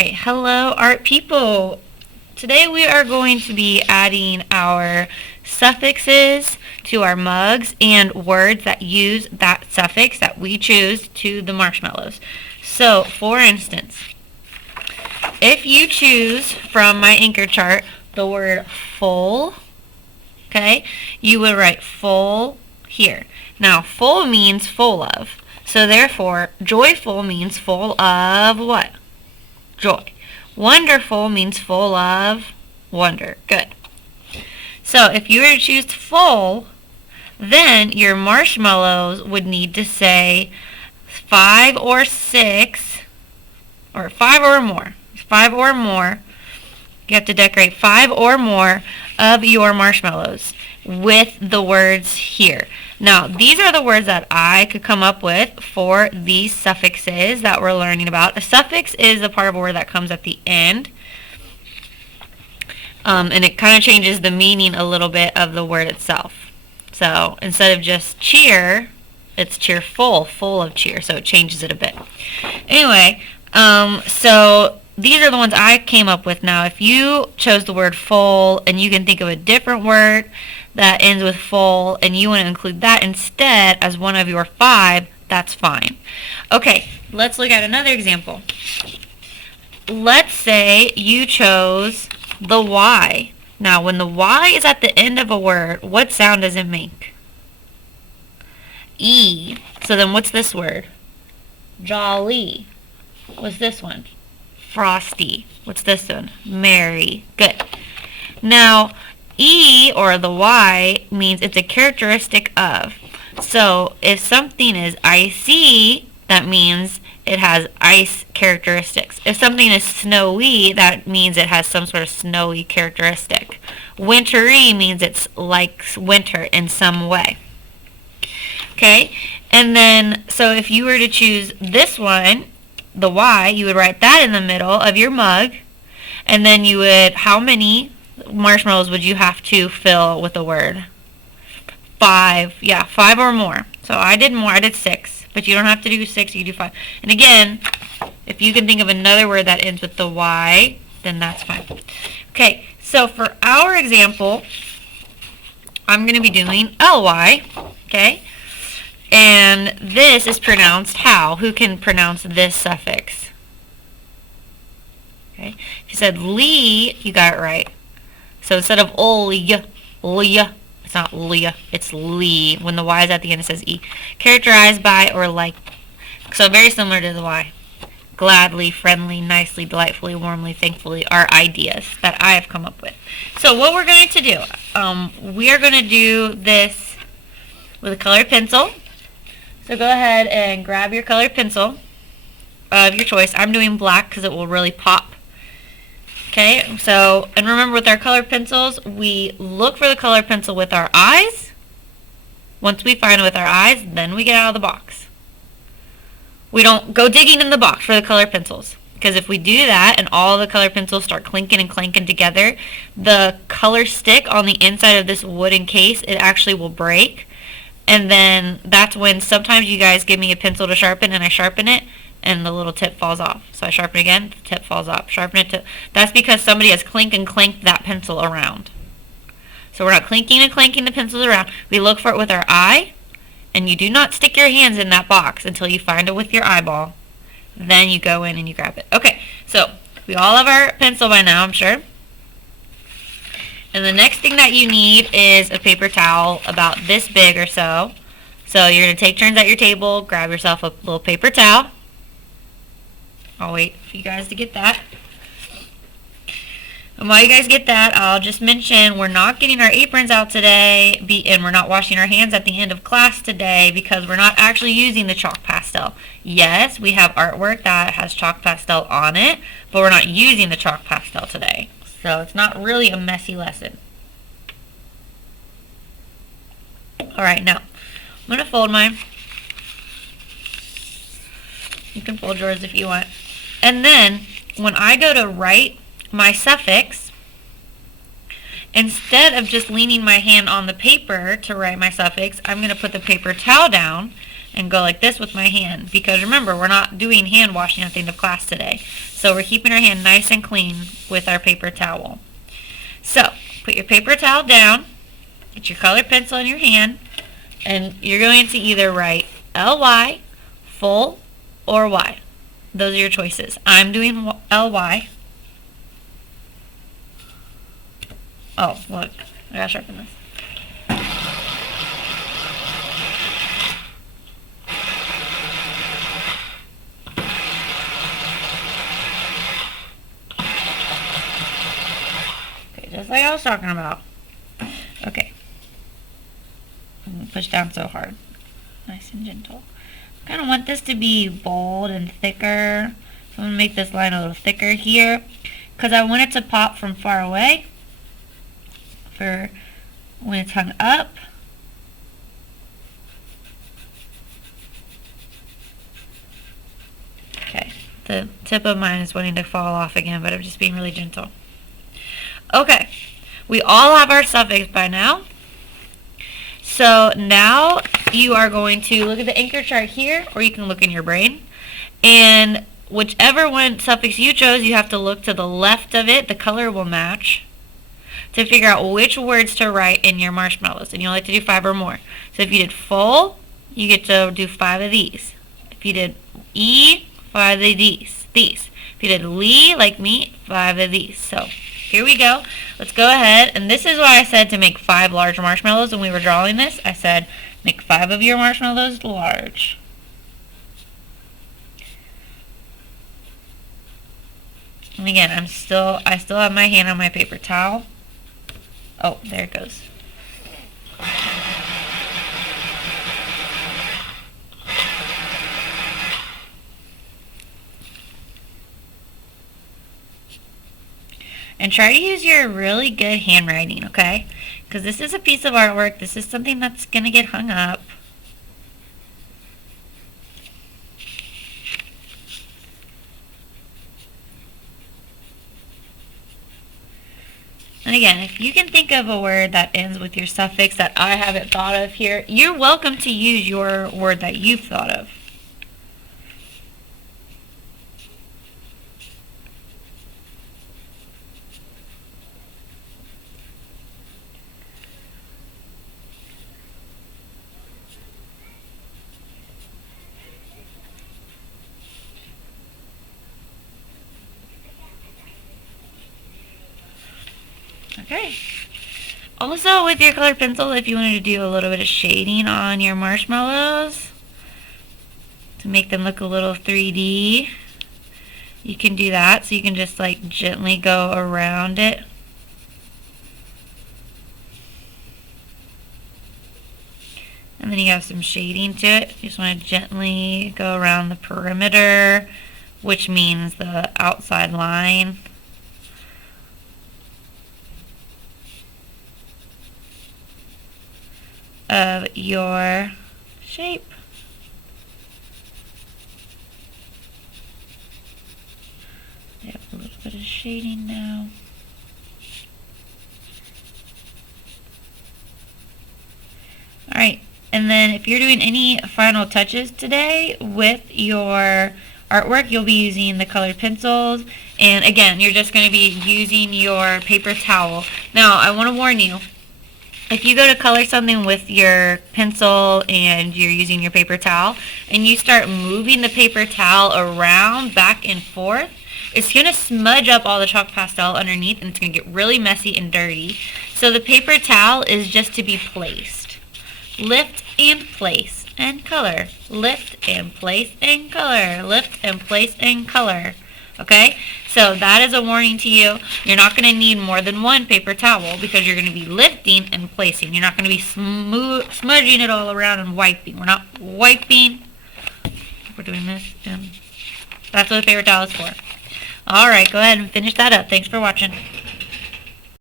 Alright, hello art people. Today we are going to be adding our suffixes to our mugs and words that use that suffix that we choose to the marshmallows. So, for instance, if you choose from my anchor chart the word full, okay, you would write full here. Now, full means full of. So therefore, joyful means full of what? Joy. Wonderful means full of wonder. Good. So if you were to choose full, then your marshmallows would need to say 5 or 6, or 5 or more. 5 or more. You have to decorate 5 or more of your marshmallows with the words here. Now, these are the words that I could come up with for these suffixes that we're learning about. A suffix is a part of a word that comes at the end, and it kind of changes the meaning a little bit of the word itself. So, instead of just cheer, it's cheerful, full of cheer, so it changes it a bit. Anyway, so these are the ones I came up with. Now, if you chose the word full and you can think of a different word that ends with full and you want to include that instead as one of your 5, that's fine. Okay, let's look at another example. Let's say you chose the Y. Now, when the Y is at the end of a word, what sound does it make? E. So then what's this word? Jolly. What's this one? Frosty. What's this one? Merry. Good. Now, E, or the Y, means it's a characteristic of. So, if something is icy, that means it has ice characteristics. If something is snowy, that means it has some sort of snowy characteristic. Wintry means it's like winter in some way. Okay? And then, so if you were to choose this one, the Y, you would write that in the middle of your mug, and then you would, how many marshmallows would you have to fill with the word? 5. Yeah, 5 or more. So I did more. I did 6. But you don't have to do 6. You do 5. And again, if you can think of another word that ends with the Y, then that's fine. Okay, so for our example, I'm going to be doing LY. Okay? And this is pronounced how? Who can pronounce this suffix? Okay. If you said Lee, you got it right. So instead of Lia, it's not Lia, it's Lee. When the Y is at the end, it says E. Characterized by or like. So very similar to the Y. Gladly, friendly, nicely, delightfully, warmly, thankfully are ideas that I have come up with. So what we're going to do, we are going to do this with a colored pencil. So go ahead and grab your colored pencil of your choice. I'm doing black because it will really pop. Okay, so, and remember with our colored pencils, we look for the colored pencil with our eyes. Once we find it with our eyes, then we get out of the box. We don't go digging in the box for the colored pencils. Because if we do that and all the colored pencils start clinking and clanking together, the color stick on the inside of this wooden case, it actually will break. And then that's when sometimes you guys give me a pencil to sharpen and I sharpen it and the little tip falls off. So I sharpen again, the tip falls off. Sharpen it. That's because somebody has clinked and clanked that pencil around. So we're not clinking and clanking the pencils around. We look for it with our eye, and you do not stick your hands in that box until you find it with your eyeball. Then you go in and you grab it. Okay, so we all have our pencil by now, I'm sure. And the next thing that you need is a paper towel about this big or so. So you're going to take turns at your table, grab yourself a little paper towel. I'll wait for you guys to get that. And while you guys get that, I'll just mention we're not getting our aprons out today, and we're not washing our hands at the end of class today because we're not actually using the chalk pastel. Yes, we have artwork that has chalk pastel on it, but we're not using the chalk pastel today. So it's not really a messy lesson. Alright, now, I'm going to fold mine. You can fold yours if you want. And then, when I go to write my suffix, instead of just leaning my hand on the paper to write my suffix, I'm going to put the paper towel down and go like this with my hand. Because remember, we're not doing hand washing at the end of class today. So we're keeping our hand nice and clean with our paper towel. So, put your paper towel down, get your colored pencil in your hand, and you're going to either write L-Y, full, or Y. Those are your choices. I'm doing L-Y. Oh, look. I gotta sharpen this. Okay, just like I was talking about. Okay. I'm gonna push down so hard. Nice and gentle. I kind of want this to be bold and thicker. So I'm going to make this line a little thicker here. Because I want it to pop from far away. For when it's hung up. Okay. The tip of mine is wanting to fall off again, but I'm just being really gentle. Okay. We all have our suffix by now. So now you are going to look at the anchor chart here, or you can look in your brain. And whichever one suffix you chose, you have to look to the left of it. The color will match to figure out which words to write in your marshmallows. And you only have to do 5 or more. So if you did full, you get to do 5 of these. If you did E, 5 of these. If you did Lee, like me, 5 of these. So here we go. Let's go ahead. And this is why I said to make 5 large marshmallows when we were drawing this. I said make 5 of your marshmallows large. And again, I still have my hand on my paper towel. Oh, there it goes. And try to use your really good handwriting, okay? Because this is a piece of artwork. This is something that's going to get hung up. And again, if you can think of a word that ends with your suffix that I haven't thought of here, you're welcome to use your word that you've thought of. Okay. Also, with your colored pencil, if you wanted to do a little bit of shading on your marshmallows to make them look a little 3D, you can do that. So you can just like gently go around it. And then you have some shading to it. You just want to gently go around the perimeter, which means the outside line. Of your shape. I have a little bit of shading now. Alright, and then if you're doing any final touches today with your artwork, you'll be using the colored pencils. And again, you're just going to be using your paper towel. Now, I want to warn you, if you go to color something with your pencil and you're using your paper towel and you start moving the paper towel around back and forth, it's going to smudge up all the chalk pastel underneath and it's going to get really messy and dirty. So the paper towel is just to be placed. Lift and place and color. Lift and place and color. Lift and place and color. Okay? So that is a warning to you. You're not going to need more than one paper towel because you're going to be lifting and placing. You're not going to be smudging it all around and wiping. We're not wiping. We're doing this. And that's what the paper towel is for. Alright, go ahead and finish that up. Thanks for watching.